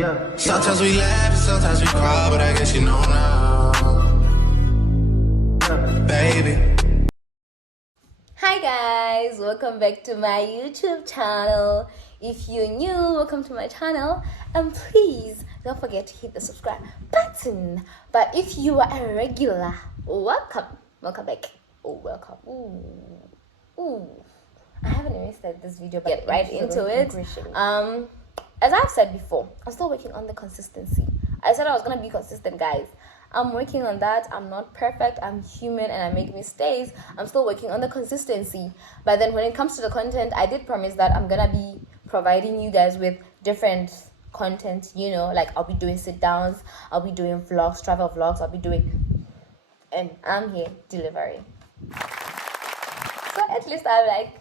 Sometimes we laugh, sometimes we cry, but I guess you know now, baby. Hi guys, welcome back to my YouTube channel. If you're new, welcome to my channel, and please don't forget to hit the subscribe button. But if you are a regular, welcome back. Welcome. I haven't even started this video, but get right into it. As I've said before, I'm still working on the consistency. I said I was gonna be consistent, guys. I'm working on that. I'm not perfect. I'm human and I make mistakes. I'm still working on the consistency. But then when it comes to the content, I did promise that I'm gonna be providing you guys with different content, like I'll be doing sit downs, I'll be doing vlogs, travel vlogs, I'll be doing, and I'm here delivering. So at least I'm like,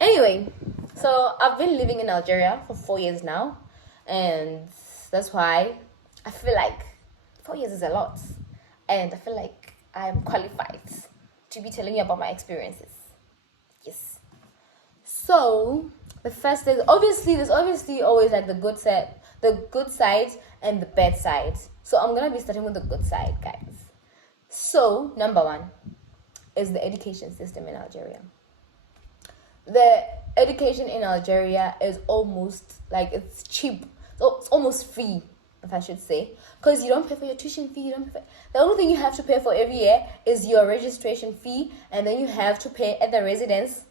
anyway, so I've been living in Algeria for 4 years now, and that's why I feel like 4 years is a lot, and I feel like I'm qualified to be telling you about my experiences. Yes. So the first thing, there's obviously always like the good side and the bad side. So I'm gonna be starting with the good side, guys. So number one is the education system in Algeria. The education in Algeria is almost like it's cheap. So it's almost free, if I should say, because you don't pay for your tuition fee. The only thing you have to pay for every year is your registration fee, and then you have to pay at the residence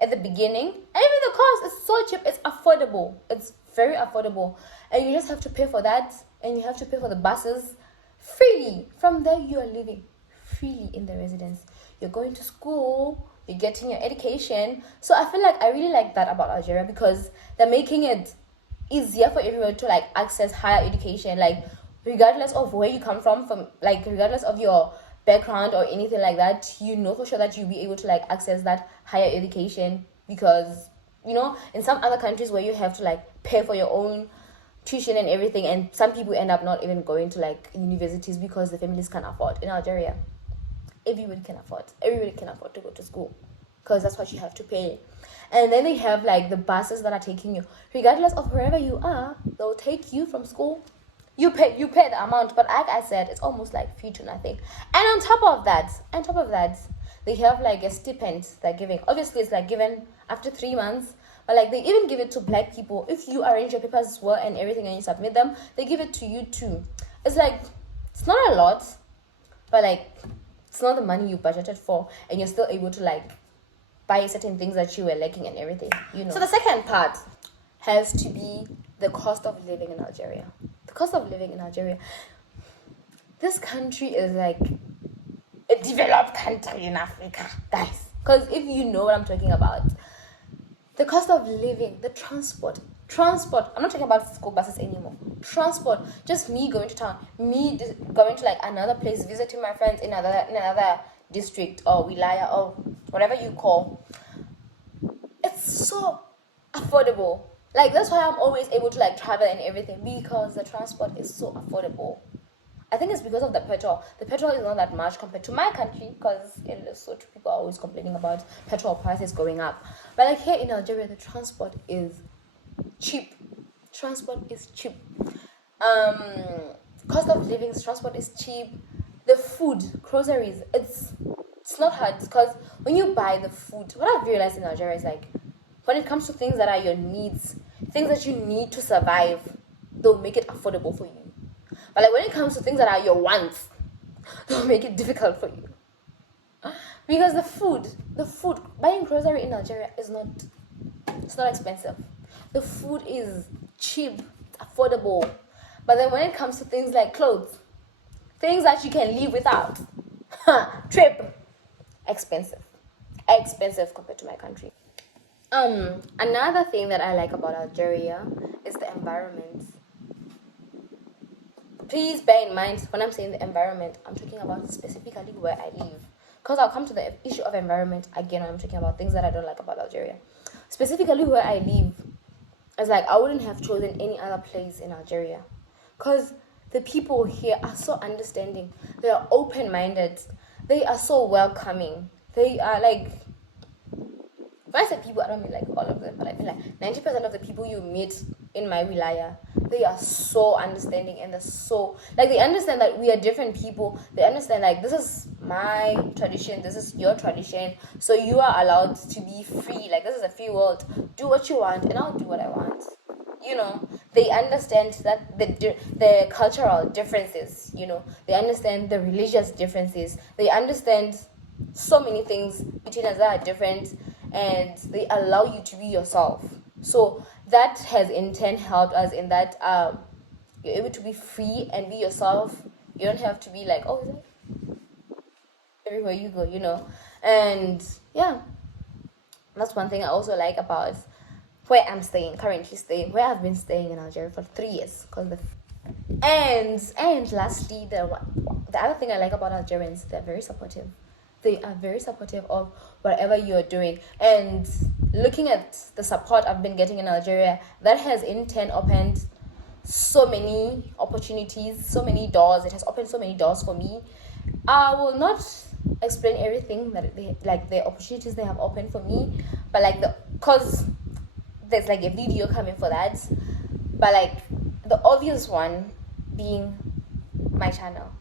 at the beginning. And even the cost is so cheap, it's affordable. It's very affordable, and you just have to pay for that, and you have to pay for the buses freely. From there, you are living freely in the residence. You're going to school, you're getting your education. So I feel like I really like that about Algeria, because they're making it easier for everyone to like access higher education, like regardless of where you come from, like regardless of your background or anything like that, for sure that you'll be able to like access that higher education. Because in some other countries where you have to like pay for your own tuition and everything, and some people end up not even going to like universities because the families can't afford. In Algeria, everybody can afford to go to school, because that's what you have to pay. And then they have like the buses that are taking you regardless of wherever you are. They'll take you from school. You pay the amount, but like I said, it's almost like free to nothing. And on top of that, they have like a stipend they're giving. Obviously it's like given after 3 months, but like they even give it to black people. If you arrange your papers as well and everything and you submit them, they give it to you too. It's like, it's not a lot, but like it's not the money you budgeted for, and you're still able to like buy certain things that you were lacking and everything. So the second part has to be the cost of living in Algeria. The cost of living in Algeria. This country is like a developed country in Africa, guys. Because if you know what I'm talking about, the cost of living, the transport. I'm not talking about school buses anymore. Transport, just me going to town, me going to like another place, visiting my friends in another district or wilaya or whatever you call. It's so affordable. Like that's why I'm always able to like travel and everything, because the transport is so affordable. I think it's because of the petrol. The petrol is not that much compared to my country, because in Lesotho people are always complaining about petrol prices going up. But like here in Algeria, the transport is cheap. Cost of living, transport is cheap. The food, groceries, it's not hard, because when you buy the food, what I've realized in Algeria is like, when it comes to things that are your needs, things that you need to survive, they'll make it affordable for you. But like when it comes to things that are your wants, they'll make it difficult for you. Because the food, buying grocery in Algeria it's not expensive. The food is cheap, it's affordable. But then when it comes to things like clothes, things that you can live without, trip, expensive compared to my country. Another thing that I like about Algeria is the environment. Please bear in mind, when I'm saying the environment, I'm talking about specifically where I live. Because I'll come to the issue of environment again when I'm talking about things that I don't like about Algeria. Specifically where I live, it's like I wouldn't have chosen any other place in Algeria. Because the people here are so understanding. They are open-minded. They are so welcoming. They are like, when I say people, I don't mean like all of them, but I mean like 90% of the people you meet in my wilaya, they are so understanding, and they're so like, they understand that we are different people. They understand like, this is my tradition, this is your tradition, so you are allowed to be free. Like, this is a free world. Do what you want and I'll do what I want. You know, they understand that the cultural differences, you know, they understand the religious differences, they understand so many things between us that are different, and they allow you to be yourself. So that has in turn helped us in that you're able to be free and be yourself. You don't have to be like, oh, is it? Everywhere you go, you know. And yeah, that's one thing I also like about where I'm currently staying, where I've been staying in Algeria for 3 years. And lastly, the other thing I like about Algerians, they're very supportive. They are very supportive of whatever you're doing. And looking at the support I've been getting in Algeria, that has in turn opened so many opportunities, so many doors. It has opened so many doors for me. I will not explain everything that the opportunities they have opened for me, but because there's like a video coming for that, but like the obvious one being my channel.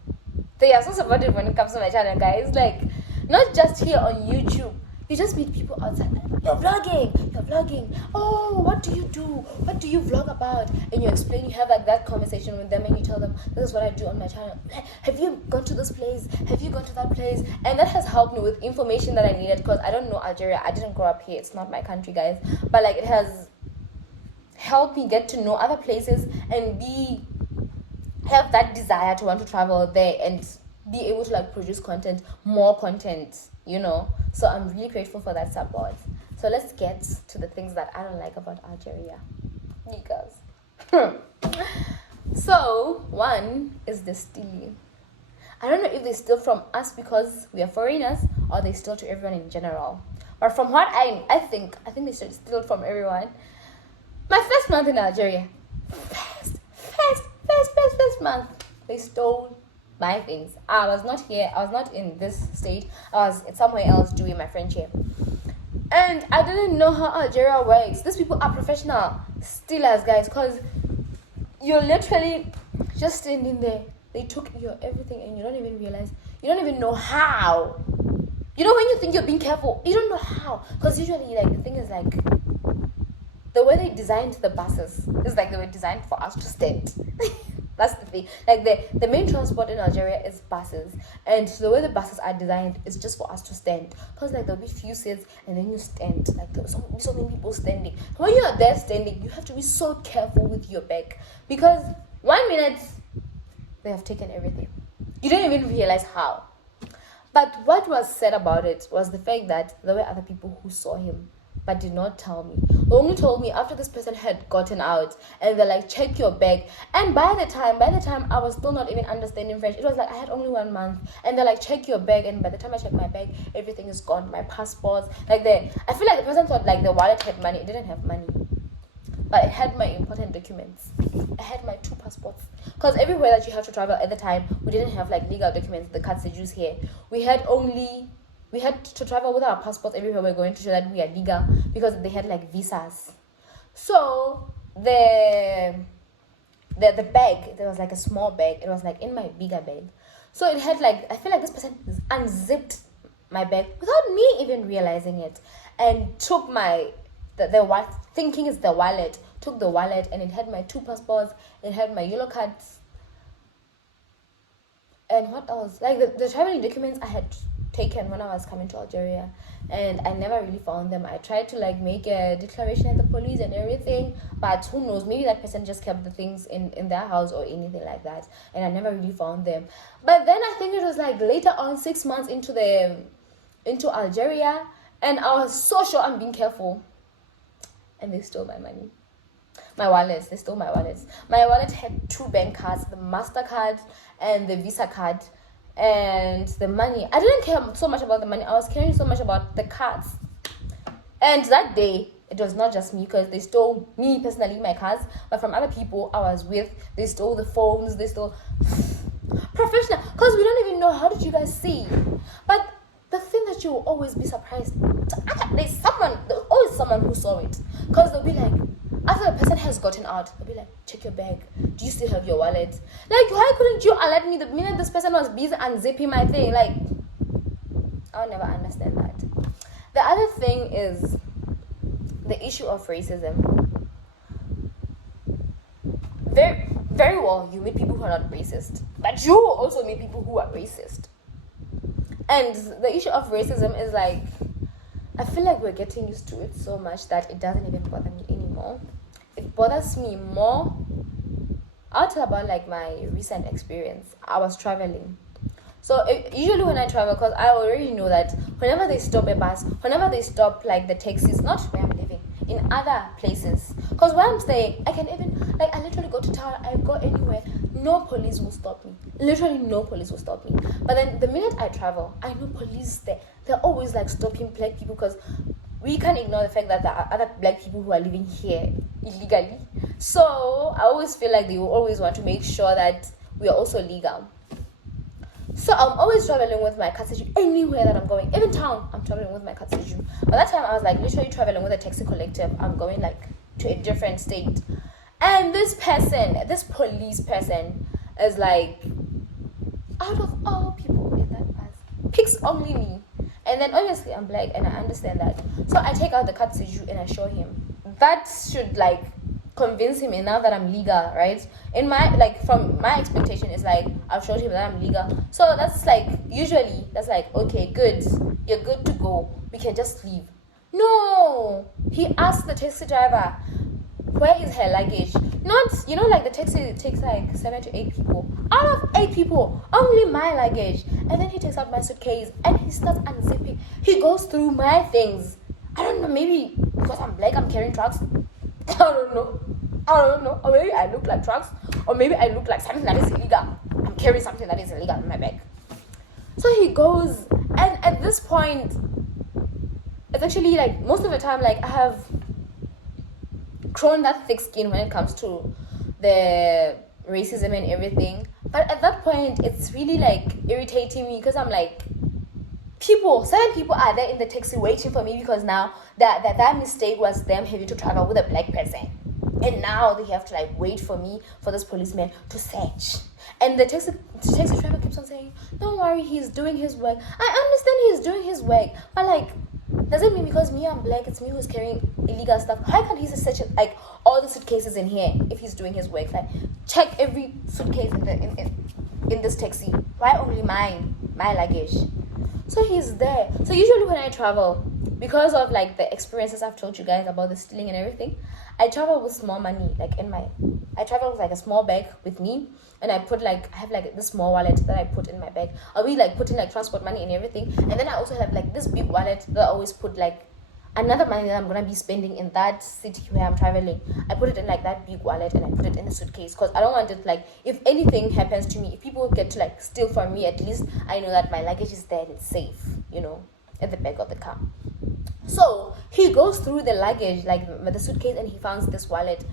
They are so supportive when it comes to my channel, guys. Like, not just here on YouTube. You just meet people outside. You're vlogging. Oh, what do you do? What do you vlog about? And you explain, you have like that conversation with them, and you tell them, this is what I do on my channel. Have you gone to this place? Have you gone to that place? And that has helped me with information that I needed, because I don't know Algeria. I didn't grow up here. It's not my country, guys. But like, it has helped me get to know other places and have that desire to want to travel there and be able to like produce more content, you know. So I'm really grateful for that support. So let's get to the things that I don't like about Algeria, because so one is the stealing. I don't know if they steal from us because we are foreigners, or they steal to everyone in general. But from what I think they should steal from everyone. My first month in Algeria, first month, they stole my things. I was not here. I was not in this state. I was somewhere else doing my friendship. And I didn't know how Algeria works. These people are professional stealers, guys, because you're literally just standing there. They took your everything and you don't even realize. You don't even know how. You know, when you think you're being careful, you don't know how. Because usually, like, the thing is, like, the way they designed the buses is like they were designed for us to stand. That's the thing. Like, the main transport in Algeria is buses, and the way the buses are designed is just for us to stand. Because like, there'll be few seats and then you stand. Like, there's so many people standing. When you are there standing, you have to be so careful with your bag, because 1 minute they have taken everything. You don't even realize how. But what was said about it was the fact that there were other people who saw him but did not tell me. They only told me after this person had gotten out, and they're like, check your bag. And by the time I was still not even understanding French. It was like I had only 1 month, and they're like, check your bag. And by the time I checked my bag, everything is gone. My passports, I feel like the person thought like the wallet had money. It didn't have money, but it had my important documents. I had my 2 passports, because everywhere that you have to travel at the time, we didn't have like legal documents, the cards they use here. We had to travel with our passports everywhere we're going to show that we are legal, because they had like visas. So the bag, there was like a small bag. It was like in my bigger bag. So it had like, I feel like this person unzipped my bag without me even realizing it, and took the wallet, thinking it's the wallet, took the wallet, and it had my 2 passports, it had my yellow cards, and what else? Like the traveling documents I had taken when I was coming to Algeria, and I never really found them. I tried to like make a declaration at the police and everything, but who knows, maybe that person just kept the things in their house or anything like that, and I never really found them. But then I think it was like later on, 6 months into Algeria, and I was so sure I'm being careful, and they stole my money. My wallets, they stole my wallets. My wallet had 2 bank cards, the MasterCard and the Visa card. And the money, I didn't care so much about the money. I was caring so much about the cards. And that day, it was not just me, because they stole me personally, my cards, but from other people I was with, they stole the phones, they stole professional, because we don't even know, how did you guys see? But the thing that you will always be surprised, there's always someone who saw it, because they'll be like, after the person has gotten out, they'll be like, check your bag. Do you still have your wallet? Like, why couldn't you alert me the minute this person was busy unzipping my thing? Like, I'll never understand that. The other thing is the issue of racism. Very, very well, you meet people who are not racist, but you also meet people who are racist. And the issue of racism is like, I feel like we're getting used to it so much that it doesn't even bother me anymore. It bothers me more. I'll tell about like my recent experience. I was traveling. So usually when I travel, because I already know that whenever they stop a bus, whenever they stop like the taxis, not where I'm living, in other places. Because where I'm staying, I can even, like, I literally go to town, I go anywhere, no police will stop me. Literally no police will stop me. But then the minute I travel, I know police there. They're always like stopping black people, because we can't ignore the fact that there are other black people who are living here illegally. So I always feel like they will always want to make sure that we are also legal. So I'm always traveling with my katsiju anywhere that I'm going. Even town, I'm traveling with my katsiju. By that time, I was like literally traveling with a taxi collective. I'm going like to a different state. And this police person is like, out of all people in that bus, picks only me. And then obviously I'm black and I understand that. So I take out the katsiju and I show him. That should like convince him enough that I'm legal, right? In my, like, from my expectation is like, I've showed him that I'm legal. So that's like, usually that's like, okay, good, you're good to go, we can just leave. No, he asked the taxi driver, where is her luggage? Not, you know, like the taxi takes like 7 to 8 people. Out of 8 people, only my luggage. And then he takes out my suitcase and he starts unzipping. He goes through my things. I don't know, maybe because I'm black, I'm carrying drugs. I don't know. Or maybe I look like drugs. Or maybe I look like something that is illegal. I'm carrying something that is illegal in my bag. So he goes, and at this point, it's actually like, most of the time, like, I have grown that thick skin when it comes to the racism and everything. But at that point, it's really like irritating me, because I'm like, certain people are there in the taxi waiting for me, because now that mistake was them having to travel with a black person. And now they have to like wait for me, for this policeman to search. And the taxi driver keeps on saying, don't worry, he's doing his work. I understand he's doing his work, but like, does it mean because me I'm black, it's me who's carrying illegal stuff? Why can't he search like all the suitcases in here if he's doing his work? Like, check every suitcase in this taxi. Why only my luggage? So he's there. So usually when I travel, because of like the experiences I've told you guys about the stealing and everything, I travel with small money. Like I travel with like a small bag with me, and I have like this small wallet that I put in my bag. I'll be like putting like transport money and everything, and then I also have like this big wallet that I always put like another money that I'm gonna be spending in that city where I'm traveling. I put it in like that big wallet, and I put it in a suitcase, because I don't want it like, if anything happens to me, if people get to like steal from me, at least I know that my luggage is there and it's safe, you know, at the back of the car. So he goes through the luggage, like with the suitcase, and he finds this wallet.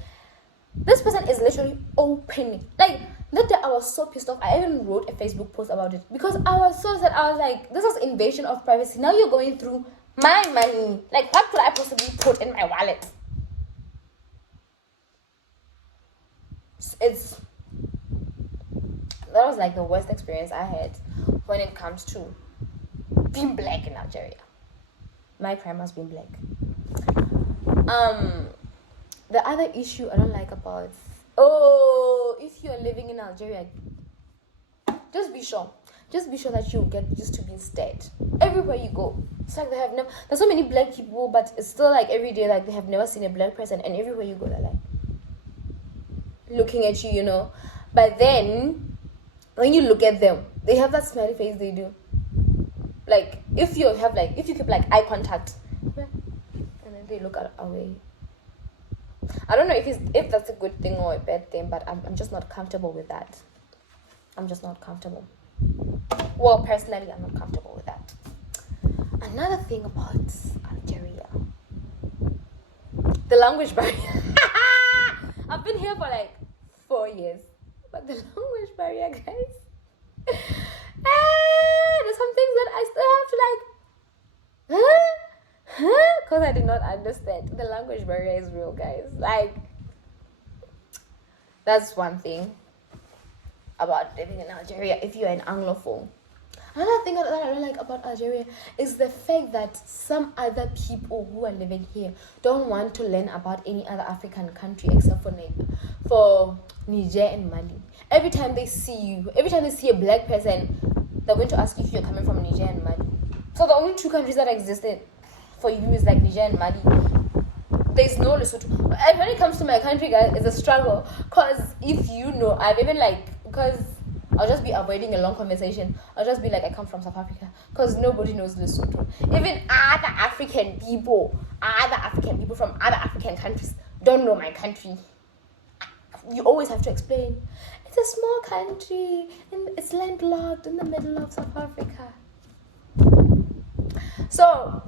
This person is literally opening. Like, that day I was so pissed off. I even wrote a Facebook post about it, because I was so sad. I was like, this is invasion of privacy. Now you're going through my money. Like, what could I possibly put in my wallet? That was like the worst experience I had when it comes to being black in Algeria. My crime has been black. The other issue I don't like about, if you're living in Algeria, just be sure that you get used to being stared everywhere you go. It's like there's so many black people, but it's still like every day, like they have never seen a black person, and everywhere you go, they're like looking at you, you know. But then when you look at them, they have that smiley face they do. Like, if you keep like eye contact, and then they look away. I don't know if that's a good thing or a bad thing, but I'm just not comfortable with that. I'm just not comfortable. Well, personally, I'm not comfortable with that. Another thing about Algeria, the language barrier. I've been here for like 4 years, but the language barrier, guys. There's some things that I still have to like, because I did not understand. The language barrier is real, guys. Like, that's one thing about living in Algeria if you're an Anglophone. Another thing that I don't like about Algeria is the fact that some other people who are living here don't want to learn about any other African country except for Niger and Mali. Every time they see a black person, they're going to ask you if you're coming from Niger and Mali. So the only two countries that existed for you is like Niger and Mali. There's no Lesotho. And when it comes to my country, guys, it's a struggle. Because if you know, because I'll just be avoiding a long conversation. I'll just be like, I come from South Africa. Because nobody knows Lesotho. Even other African people from other African countries don't know my country. You always have to explain. It's a small country and it's landlocked in the middle of South Africa. So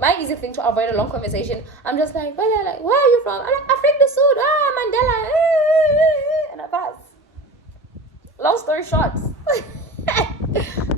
my easy thing to avoid a long conversation, I'm just like, where are you from? I'm like, Afrique du Sud, Mandela, and I pass. Long story short.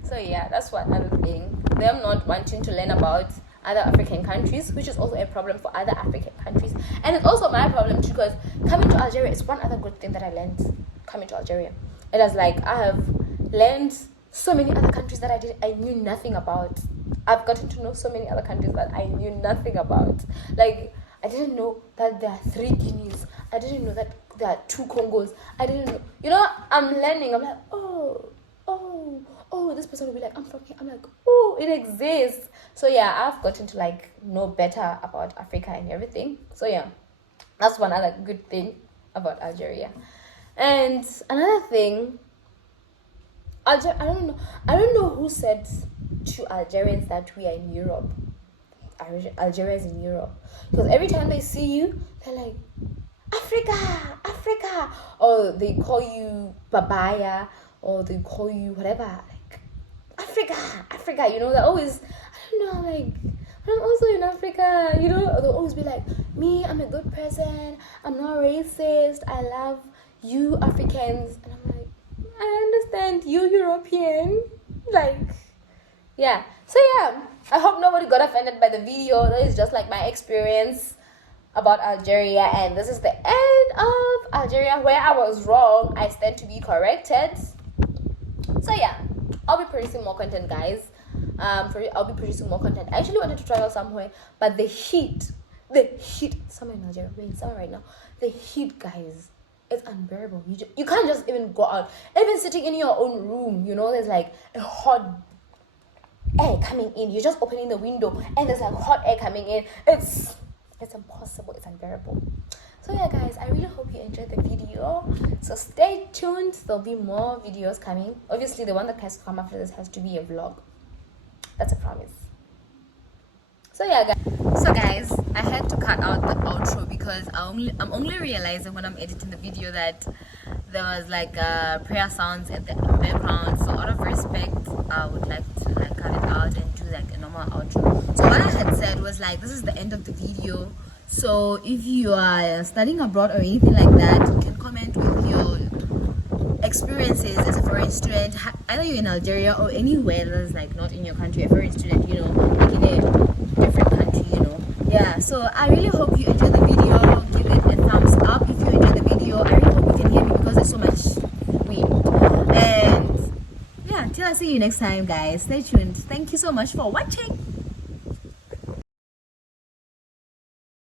So yeah, that's one other thing. Them not wanting to learn about other African countries, which is also a problem for other African countries. And it's also my problem too, because coming to Algeria is one other good thing that I learned coming to Algeria. It was like, I have learned so many other countries that I knew nothing about. I've gotten to know so many other countries that I knew nothing about. Like, I didn't know that there are 3 Guineas. I didn't know that there are 2 Congos. I didn't know. You know, I'm learning. I'm like, oh, this person will be like, I'm from here. I'm like, oh, it exists. So yeah, I've gotten to like know better about Africa and everything. So yeah, that's one other good thing about Algeria. And another thing, I don't know who said to Algerians that we are in Europe. Algeria is in Europe. Because every time they see you, they're like, Africa. Or they call you Babaya, or they call you whatever. Like, Africa. You know, they're always, I don't know, like, I'm also in Africa. You know, they'll always be like, me, I'm a good person. I'm not racist. I love you Africans. And I'm like, I understand you European. Like, yeah. So yeah, I hope nobody got offended by the video. That is just like my experience about Algeria, and this is the end of Algeria. Where I was wrong, I stand to be corrected. So yeah, I'll be producing more content, guys. I'll be producing more content. I actually wanted to travel somewhere, but the heat somewhere in Nigeria, we're in summer right now. The heat, guys, it's unbearable. You can't just even go out. Even sitting in your own room, you know, there's like a hot air coming in. You're just opening the window and there's like hot air coming in. It's impossible. It's unbearable. So yeah, guys, I really hope you enjoyed the video. So stay tuned. There'll be more videos coming. Obviously, the one that has to come after this has to be a vlog. That's a promise. So yeah, guys, I had to cut out the outro because I'm only realizing when I'm editing the video that there was like prayer sounds in the background. So out of respect, I would like to like cut it out and do like a normal outro. So what I had said was like, this is the end of the video. So if you are studying abroad or anything like that, you can comment with your experiences as a foreign student, either you're in Algeria or anywhere that's like not in your country, a foreign student, you know, like in a different country, you know. Yeah, so I really hope you enjoyed the video. Give it a thumbs up if you enjoyed the video. I really hope you can hear me because there's so much wind. And yeah, till I see you next time, guys, stay tuned. Thank you so much for watching.